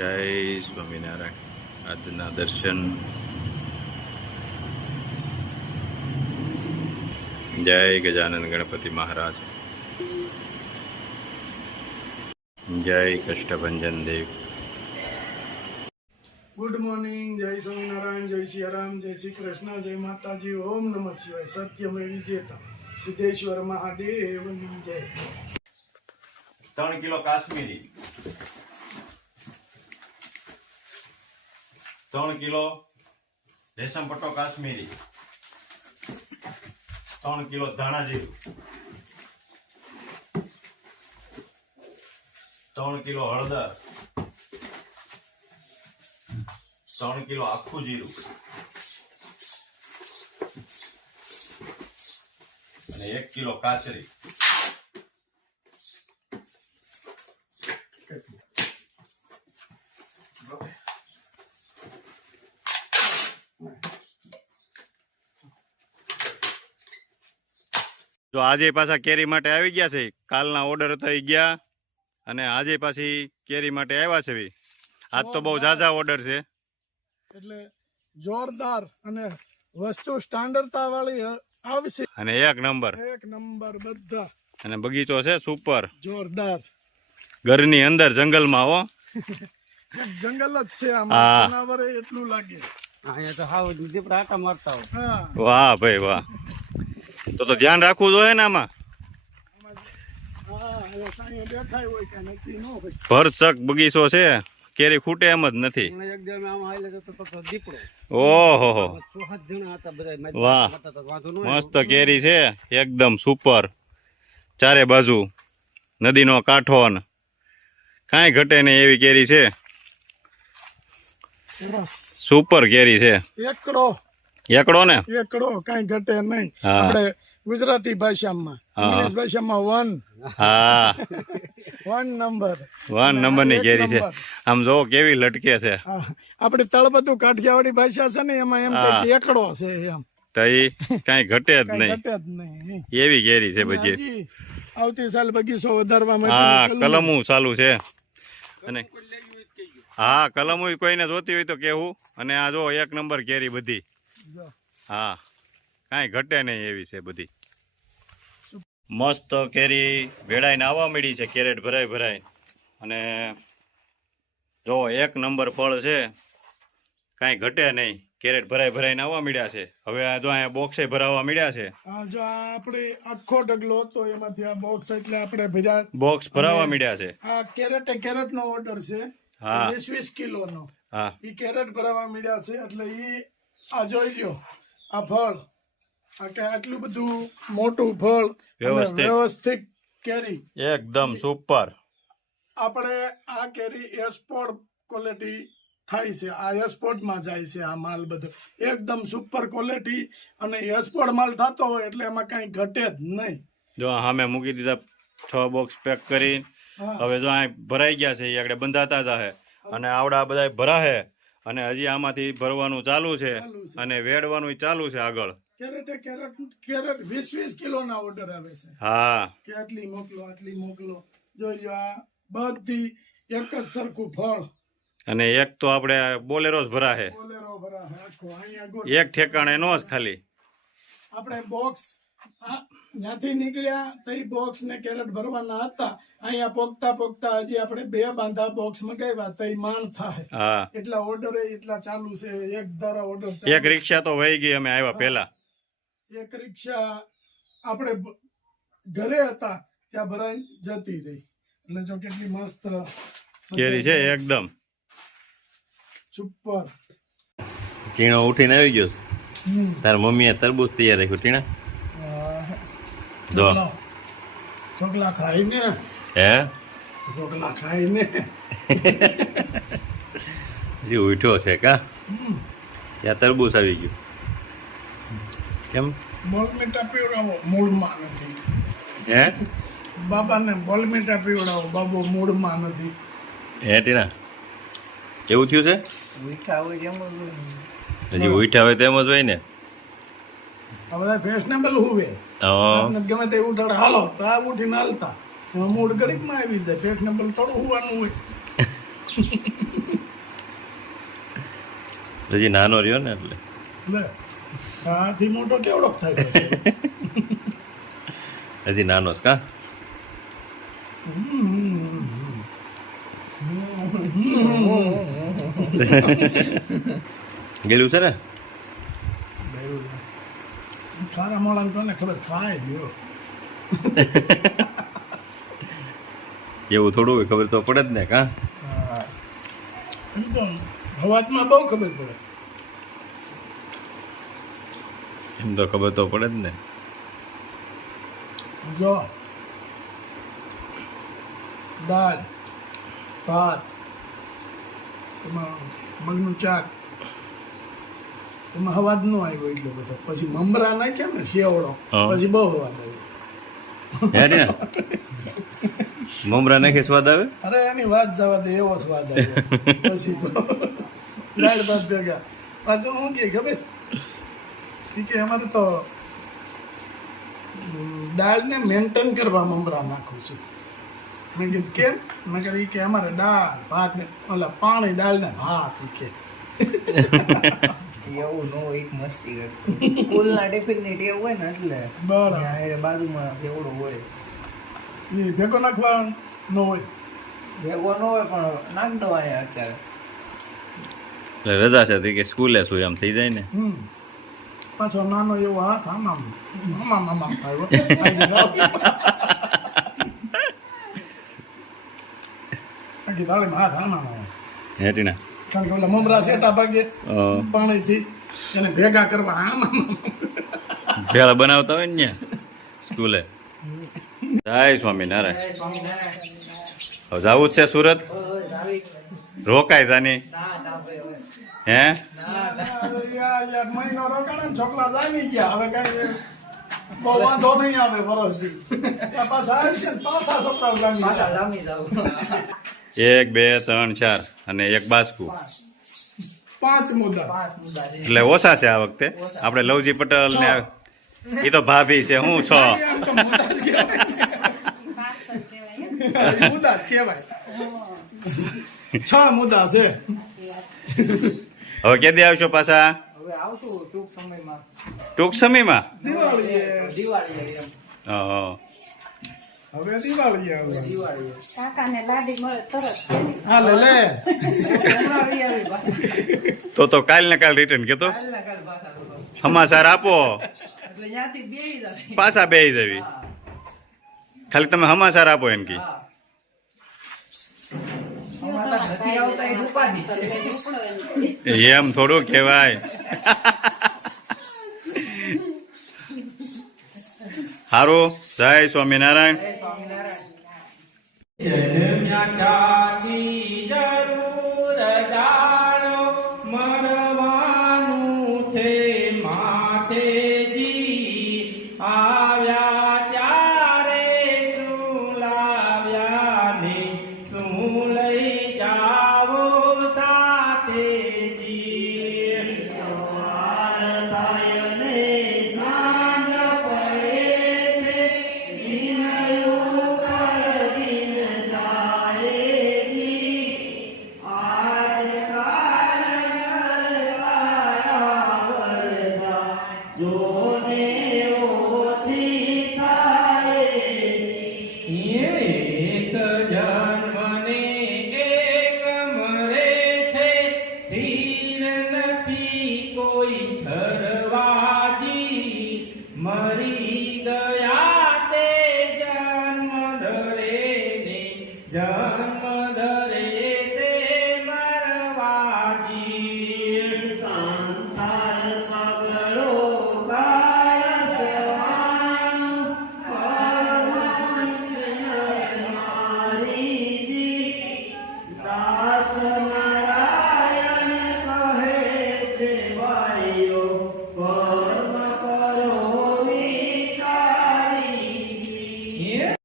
જય સ્વામિનારાયણ. આજના દર્શન. જય ગજાનંદ ગણપતિ મહારાજ. જય કષ્ટભંજન દેવ. Good morning. જય સ્વામિનારાયણ, જય સિયારામ, જય શ્રી કૃષ્ણ, જય માતાજી. ઓમ નમઃ શિવાય. સત્યમે વિજેતા સિદ્ધેશ્વર મહાદેવની જય. 3 કિલો કાશ્મીરી, 3 કિલો રેશમ પટ્ટો કાશ્મીરી, 3 કિલો ધાણા જીરું, 3 કિલો હળદર, 3 કિલો આખું જીરું અને 1 કિલો કાચરી. જો આજે પાછા કેરી માટે આવી ગયા છે. કાલના ઓર્ડર થઈ ગયા અને આજે પાછી કેરી માટે આવ્યા છે. આજ તો બહુ ઝાઝા ઓર્ડર છે એટલે જોરદાર અને વસ્તુ સ્ટાન્ડર્ડતા વાળી આવશે અને એક નંબર બધા. અને બગીચો છે સુપર જોરદાર. ઘરની અંદર જંગલમાં હો. જંગલ જ છે આમાં. જનાવર એટલું લાગે. અહીંયા તો હાવ દીપડા આટા મારતા હોય. વાહ ભાઈ વાહ. તો ધ્યાન રાખવું જોઈએ ને આમાં. ભરચક બગીચો છે. કેરી ખૂટે એમ જ નથી. ઓહો વાહ, મસ્ત કેરી છે એકદમ સુપર. ચારે બાજુ નદીનો કાંઠો ને કાંઈ ઘટે નહીં એવી કેરી છે. સુપર કેરી છે. એકડો ને એકડો કાંઈ ઘટે નહીં. આપણે ગુજરાતી ભાષામાં, ઇંગ્લિશ ભાષામાં હા 1 નંબર ની કેરી છે. આમ જો કેવી લટકે છે. આપણે તળપતું કાઠિયાવાડી ભાષા છે ને એમાં એમ કે એકડો છે એમ. તો એ કાંઈ ઘટે જ નહીં એવી કેરી છે બધી. આવતી સાલ બગીચો વધારવા હા માટે કલમું ચાલુ છે. અને હા કલમું કોઈને જોતી હોય તો કેવું. અને આ જો 1 નંબર કેરી બધી. હા કાંઈ ઘટે નહીં એવી છે બધી. મસ્ત કેરી વેડાઈને આવવા મળી છે. કેરેટ ભરાય અને જો 1 નંબર ફળ છે. કાંઈ ઘટે નહીં. કેરેટ ભરાઈને આવવા મળ્યા છે. હવે આ જો અહીંયા બોક્સે ભરાવા મળ્યા છે. જો આપણે આખો ઢગલો હતો એમાંથી આ બોક્સ એટલે આપણે ભર્યા. બોક્સ ભરાવા મળ્યા છે. આ કેરેટ નો ઓર્ડર છે. હા 20 કિલો નો. હા ઈ કેરેટ ભરાવા મળ્યા છે. એટલે ઈ આ જોઈ લ્યો આ ફળ. આ કે આટલું બધું મોટું ફળ વ્યવસ્થિત કેરી એકદમ સુપર. આપણે આ કેરી એક્સપોર્ટ ક્વોલિટી થાય છે. આ એક્સપોર્ટ માં જાય છે. આ માલ બધો એકદમ સુપર ક્વોલિટી અને એક્સપોર્ટ માલ થતો હોય એટલે એમાં કઈ ઘટે જ નહીં. જો સામે મૂકી દીધા 6 બોક્સ પેક કરી. હવે જો આ ભરાઈ ગયા છે. એ આગળ બંધાતા જાય અને આવડા બધા ભરાશે અને હજી આમાંથી ભરવાનું ચાલુ છે અને વેડવાનું ચાલુ છે આગળ. કેરેટ 20 કિલો ના ઓર્ડર આવે છે. હા કે આટલી મોકલો જોઈ લો. આ બધી એક જ સરખું ફળ. અને એક તો આપણે બોલેરો જ ભરાશે. એક ઠેકાણે નો જ ખાલી. આપણે બોક્સ જ્યાંથી નીકળ્યા તો બોક્સ ને કેરેટ ભરવાના હતા. અહીંયા પોગતા હજી આપણે 2 બાંધા બોક્સ મંગાવ્યા તો માણ થાય. હા એટલા ઓર્ડર એટલા ચાલુ છે. એક ધારા ઓર્ડર. એક રિક્ષા તો વહી ગઈ અમે આવ્યા પહેલા. એક રિક્ષા આપણે ઘરે હતા ત્યાં ભરાઈ જતી રહી. એટલે જો કેટલી મસ્ત કેરી છે એકદમ સુપર. ટીણો ઉઠીને આવી ગયો. તાર મમ્મીએ તરબૂચ તૈયાર રાખ્યું. ટીણા જો ઢોકલા ખાઈને હજી ઉઠ્યો છે કા. ત્યાં તરબૂચ આવી ગયું. કેમ બોલમીટા પીવડાવો મૂળમાં નથી. હે બાબાને બોલમીટા પીવડાવો. બાબો મૂળમાં નથી. હે ટીના એવું થયું છે. હજી ઉઠ્યા હોય તેમ જ હોય ને. હવે ફેશનેબલ હુવે ગમે તે ઉઠાડે હાલો તો આ ઉઠીને હાલતા મૂડ ઘડીકમાં આવી જાય. ફેશનેબલ થોડું હોવાનું હોય. હજી નાનો રહ્યો ને એટલે લે આથી મોટો કેવડો થાય પછી? હજી નાનો છે કા ગેલું છે ને ખારા મોળાને કોને ખબર ખાય ગયો. એવું થોડું હોય, ખબર તો પડે જ ને કા એમ તો હવાતમાં બહુ ખબર પડે. એમ તો ખબર તો પડે જ ને. જો દાળ ભાત એમાં મગનું શાક એમાં હવાજ ન આવ્યો એટલો બધો. પછી મમરા નાખ્યા ને શેવડો હા. પછી બહુ હવાજ આવ્યો. હે ને મમરા નાખી સ્વાદ આવે. અરે એની વાત જવા દે એવો સ્વાદ આવ્યો. પછી તો દાળ ભાત ભેગા પાછું શું કે ખબર કે અમારે તો દાળને મેન્ટેન કરવા મમરા નાખું છું. મેં કીધું કેમ? મેં કહ્યું કે અમારે દાળ ભાત ને ઓલા પાણી દાળ ને ભાત ઈ કે એવું નો એક મસ્તી કરતો સ્કૂલના ટિફિનની ટેવ હોય ને એટલે બરાબર ત્યાં એ બાજુમાં એવડું હોય એ ભેગો નાખવા ન હોય. ભેગો ન હોય પણ નાખતો અહીંયા અત્યારે એટલે રજા છે તે કે સ્કૂલે શું એમ થઈ જાય ને. પાછો નાનો એવો હાથ આમામ થાય આખી થાળીમાં હાથ આમામ આવે. હેટીના કારણ કે ઓલા મમરા સેટા ભાગે પાણીથી એને ભેગા કરવા આમામ ભેળા બનાવતા હોય ને સ્કૂલે. જય સ્વામિનારાયણ. હવે જવું જ છે સુરત. રોકાય જાની હે મહિનો રોકાણ ને છોકરા જામી ગયા. હવે કઈ બહુ વાંધો નહીં આવે વરસથી. પાછા આવી છે ને પાછા છોકરાઓ જામી ગયા. જામી જાવ 1 2 3 4 અને એક બાસ્કુ 5 મુદ્દા. 5 મુદ્દા છે એટલે ઓછા છે આ વખતે. આપણે લવજી પટેલ ને એ તો ભાભી છે. હું છો એમ તો મુદ્દા જ કહેવાય. મુદ્દા જ કહેવાય. 6 મુદ્દા છે. હવે કે દે આવશો પાછા હવે આવશું ટૂંક સમયમાં ટૂંક સમયમાં. દિવાળી દિવાળી એમ હવે દિવાળી આવે. દિવાળી કાકાને લાડી મળે તરત હાલે લે હમણાં આવી પાછી તો કાલ ને કાલ રિટર્ન કેતો કાલના કાલ પાછા તો. સમાચાર આપો એટલે ત્યાંથી બેહી જશે પાછા બેસી જવી. ખાલી તમે સમાચાર આપો એમ કે હા અમારા નથી આવતા એ ઉપાધિ છે એમ થોડું કહેવાય. સારું. જય સ્વામિનારાયણ. જય સ્વામિનારાયણ